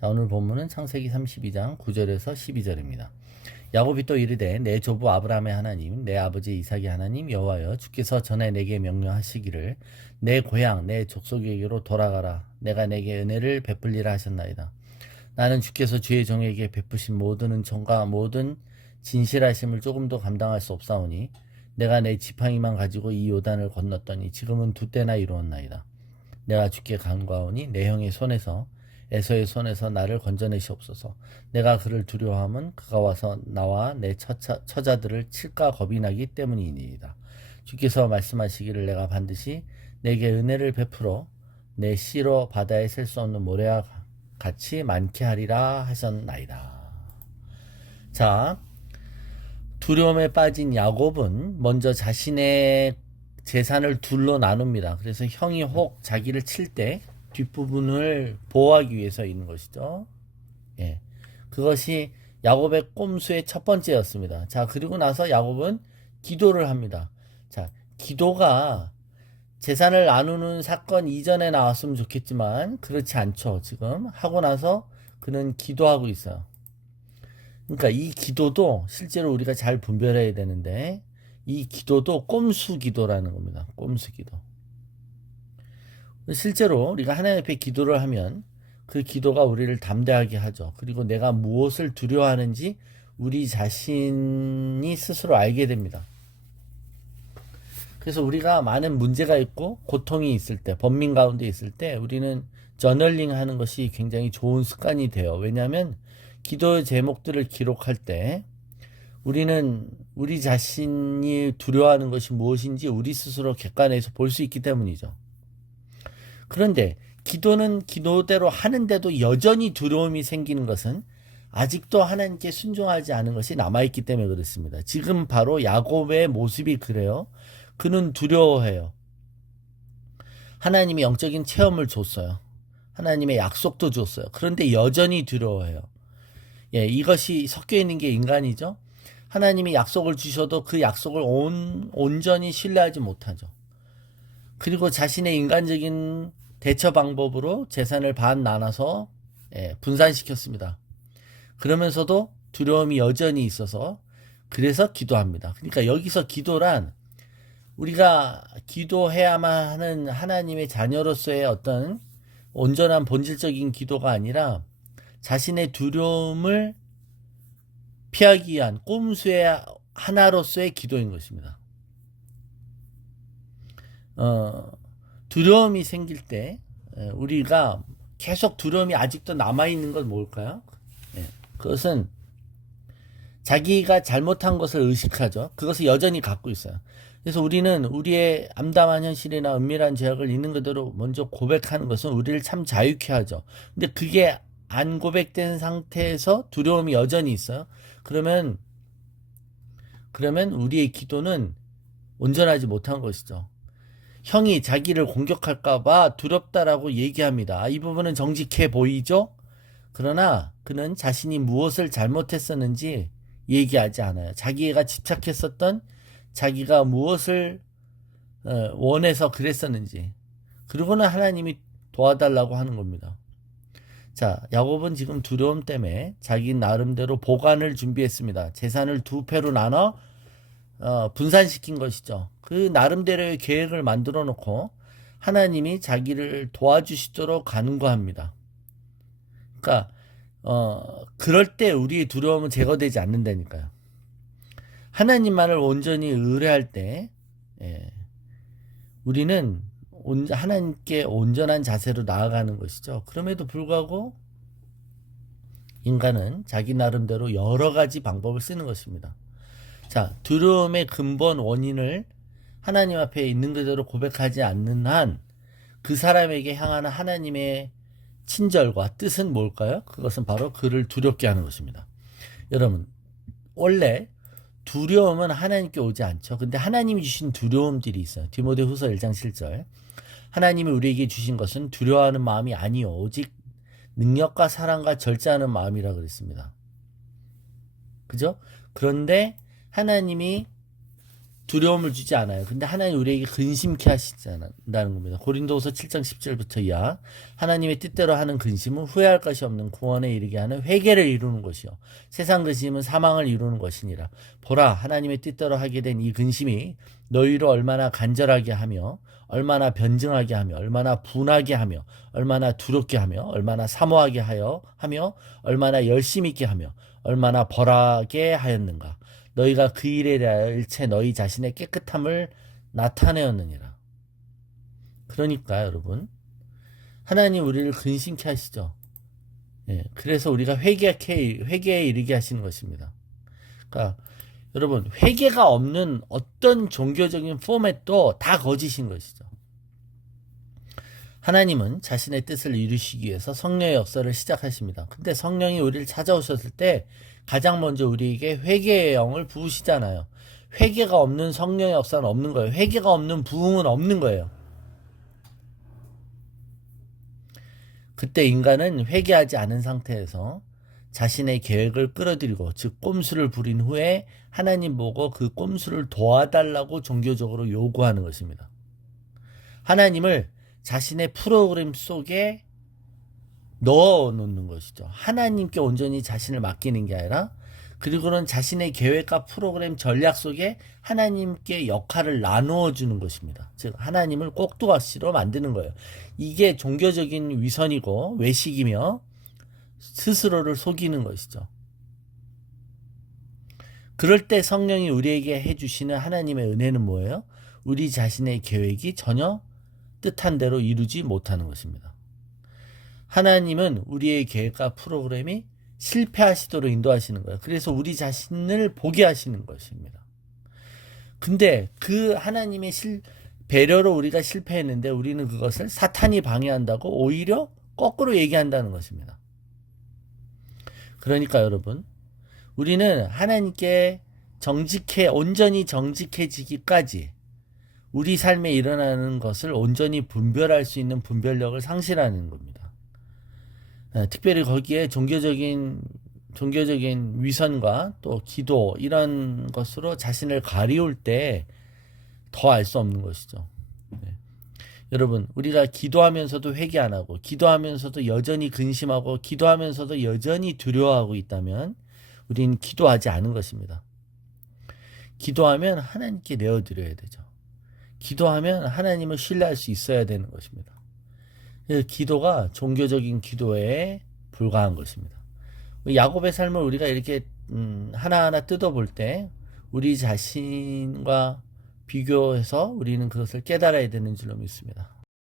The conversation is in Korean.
자, 오늘 본문은 창세기 32장 9절에서 12절입니다. 야곱이 또 이르되 내 조부 아브라함의 하나님 내 아버지 이삭의 하나님 여호와여 주께서 전에 내게 명령하시기를 내 고향 내 족속에게로 돌아가라 내가 내게 은혜를 베풀리라 하셨나이다. 나는 주께서 주의 종에게 베푸신 모든 은총과 모든 진실하심을 조금도 감당할 수 없사오니 내가 내 지팡이만 가지고 이 요단을 건넜더니 지금은 두 때나 이루었나이다. 내가 주께 간구하오니 내 형의 손에서 에서의 손에서 나를 건져내시옵소서. 내가 그를 두려워함은 그가 와서 나와 내 처자들을 칠까 겁이 나기 때문이니이다. 주께서 말씀하시기를 내가 반드시 내게 은혜를 베풀어 내 씨로 바다에 셀 수 없는 모래와 같이 많게 하리라 하셨나이다. 자, 두려움에 빠진 야곱은 먼저 자신의 재산을 둘로 나눕니다. 그래서 형이 혹 자기를 칠 때 뒷부분을 보호하기 위해서 있는 것이죠. 예. 그것이 야곱의 꼼수의 첫 번째였습니다. 자, 그리고 나서 야곱은 기도를 합니다. 자, 기도가 재산을 나누는 사건 이전에 나왔으면 좋겠지만 그렇지 않죠. 지금 하고 나서 그는 기도하고 있어요. 그러니까 이 기도도 실제로 우리가 잘 분별해야 되는데 이 기도도 꼼수 기도라는 겁니다. 꼼수 기도. 실제로 우리가 하나님 앞에 기도를 하면 그 기도가 우리를 담대하게 하죠. 그리고 내가 무엇을 두려워하는지 우리 자신이 스스로 알게 됩니다. 그래서 우리가 많은 문제가 있고 고통이 있을 때, 번민 가운데 있을 때 우리는 저널링 하는 것이 굉장히 좋은 습관이 돼요. 왜냐하면 기도의 제목들을 기록할 때 우리는 우리 자신이 두려워하는 것이 무엇인지 우리 스스로 객관해서 볼 수 있기 때문이죠. 그런데 기도는 기도대로 하는데도 여전히 두려움이 생기는 것은 아직도 하나님께 순종하지 않은 것이 남아있기 때문에 그렇습니다. 지금 바로 야곱의 모습이 그래요. 그는 두려워해요. 하나님이 영적인 체험을 줬어요. 하나님의 약속도 줬어요. 그런데 여전히 두려워해요. 예, 이것이 섞여 있는 게 인간이죠. 하나님이 약속을 주셔도 그 약속을 온전히 신뢰하지 못하죠. 그리고 자신의 인간적인 대처 방법으로 재산을 반 나눠서 분산시켰습니다. 그러면서도 두려움이 여전히 있어서 그래서 기도합니다. 그러니까 여기서 기도란 우리가 기도해야만 하는 하나님의 자녀로서의 어떤 온전한 본질적인 기도가 아니라 자신의 두려움을 피하기 위한 꼼수의 하나로서의 기도인 것입니다. 두려움이 생길 때 우리가 계속 두려움이 아직도 남아있는 건 뭘까요? 그것은 자기가 잘못한 것을 의식하죠. 그것을 여전히 갖고 있어요. 그래서 우리는 우리의 암담한 현실이나 은밀한 죄악을 있는 그대로 먼저 고백하는 것은 우리를 참 자유케 하죠. 근데 그게 안 고백된 상태에서 두려움이 여전히 있어요. 그러면 우리의 기도는 온전하지 못한 것이죠. 형이 자기를 공격할까봐 두렵다라고 얘기합니다. 이 부분은 정직해 보이죠? 그러나 그는 자신이 무엇을 잘못했었는지 얘기하지 않아요. 자기가 집착했었던 자기가 무엇을 원해서 그랬었는지 그러고는 하나님이 도와달라고 하는 겁니다. 자, 야곱은 지금 두려움 때문에 자기 나름대로 보관을 준비했습니다. 재산을 두 패로 나눠 분산시킨 것이죠. 그 나름대로의 계획을 만들어 놓고 하나님이 자기를 도와주시도록 간구합니다. 그러니까 그럴 때 우리의 두려움은 제거되지 않는다니까요. 하나님만을 온전히 의뢰할 때 우리는 하나님께 온전한 자세로 나아가는 것이죠. 그럼에도 불구하고 인간은 자기 나름대로 여러 가지 방법을 쓰는 것입니다. 자, 두려움의 근본 원인을 하나님 앞에 있는 그대로 고백하지 않는 한 그 사람에게 향하는 하나님의 친절과 뜻은 뭘까요? 그것은 바로 그를 두렵게 하는 것입니다. 여러분, 원래 두려움은 하나님께 오지 않죠. 근데 하나님이 주신 두려움들이 있어요. 디모데후서 1장 7절. 하나님이 우리에게 주신 것은 두려워하는 마음이 아니요 오직 능력과 사랑과 절제하는 마음이라 그랬습니다. 그죠? 그런데 하나님이 두려움을 주지 않아요. 근데 하나님 우리에게 근심케 하시다는 겁니다. 고린도후서 7장 10절부터 이하. 하나님의 뜻대로 하는 근심은 후회할 것이 없는 구원에 이르게 하는 회개를 이루는 것이요 세상 근심은 사망을 이루는 것이니라. 보라, 하나님의 뜻대로 하게 된 이 근심이 너희로 얼마나 간절하게 하며 얼마나 변증하게 하며 얼마나 분하게 하며 얼마나 두렵게 하며 얼마나 사모하게 하며 얼마나 열심 있게 하며 얼마나 벌하게 하였는가. 너희가 그 일에 대하여 일체 너희 자신의 깨끗함을 나타내었느니라. 그러니까 여러분, 하나님 우리를 근심케 하시죠. 예, 그래서 우리가 회개에 이르게 하시는 것입니다. 그러니까 여러분, 회개가 없는 어떤 종교적인 포맷도 다 거짓인 것이죠. 하나님은 자신의 뜻을 이루시기 위해서 성령의 역사를 시작하십니다. 근데 성령이 우리를 찾아오셨을 때 가장 먼저 우리에게 회개의 영을 부으시잖아요. 회개가 없는 성령의 역사는 없는 거예요. 회개가 없는 부흥은 없는 거예요. 그때 인간은 회개하지 않은 상태에서 자신의 계획을 끌어들이고 즉 꼼수를 부린 후에 하나님 보고 그 꼼수를 도와달라고 종교적으로 요구하는 것입니다. 하나님을 자신의 프로그램 속에 넣어놓는 것이죠. 하나님께 온전히 자신을 맡기는 게 아니라 그리고는 자신의 계획과 프로그램 전략 속에 하나님께 역할을 나누어 주는 것입니다. 즉 하나님을 꼭두각시로 만드는 거예요. 이게 종교적인 위선이고 외식이며 스스로를 속이는 것이죠. 그럴 때 성령이 우리에게 해주시는 하나님의 은혜는 뭐예요? 우리 자신의 계획이 전혀 뜻한 대로 이루지 못하는 것입니다. 하나님은 우리의 계획과 프로그램이 실패하시도록 인도하시는 거예요. 그래서 우리 자신을 보게 하시는 것입니다. 근데 그 하나님의 배려로 우리가 실패했는데 우리는 그것을 사탄이 방해한다고 오히려 거꾸로 얘기한다는 것입니다. 그러니까 여러분, 우리는 하나님께 온전히 정직해지기까지 우리 삶에 일어나는 것을 온전히 분별할 수 있는 분별력을 상실하는 겁니다. 특별히 거기에 종교적인 위선과 또 기도 이런 것으로 자신을 가리울 때 더 알 수 없는 것이죠. 네. 여러분, 우리가 기도하면서도 회개 안 하고 기도하면서도 여전히 근심하고 기도하면서도 여전히 두려워하고 있다면 우리는 기도하지 않은 것입니다. 기도하면 하나님께 내어드려야 되죠. 기도하면 하나님을 신뢰할 수 있어야 되는 것입니다. 기도가 종교적인 기도에 불과한 것입니다. 야곱의 삶을 우리가 이렇게 하나하나 뜯어볼 때 우리 자신과 비교해서 우리는 그것을 깨달아야 되는 줄로 믿습니다.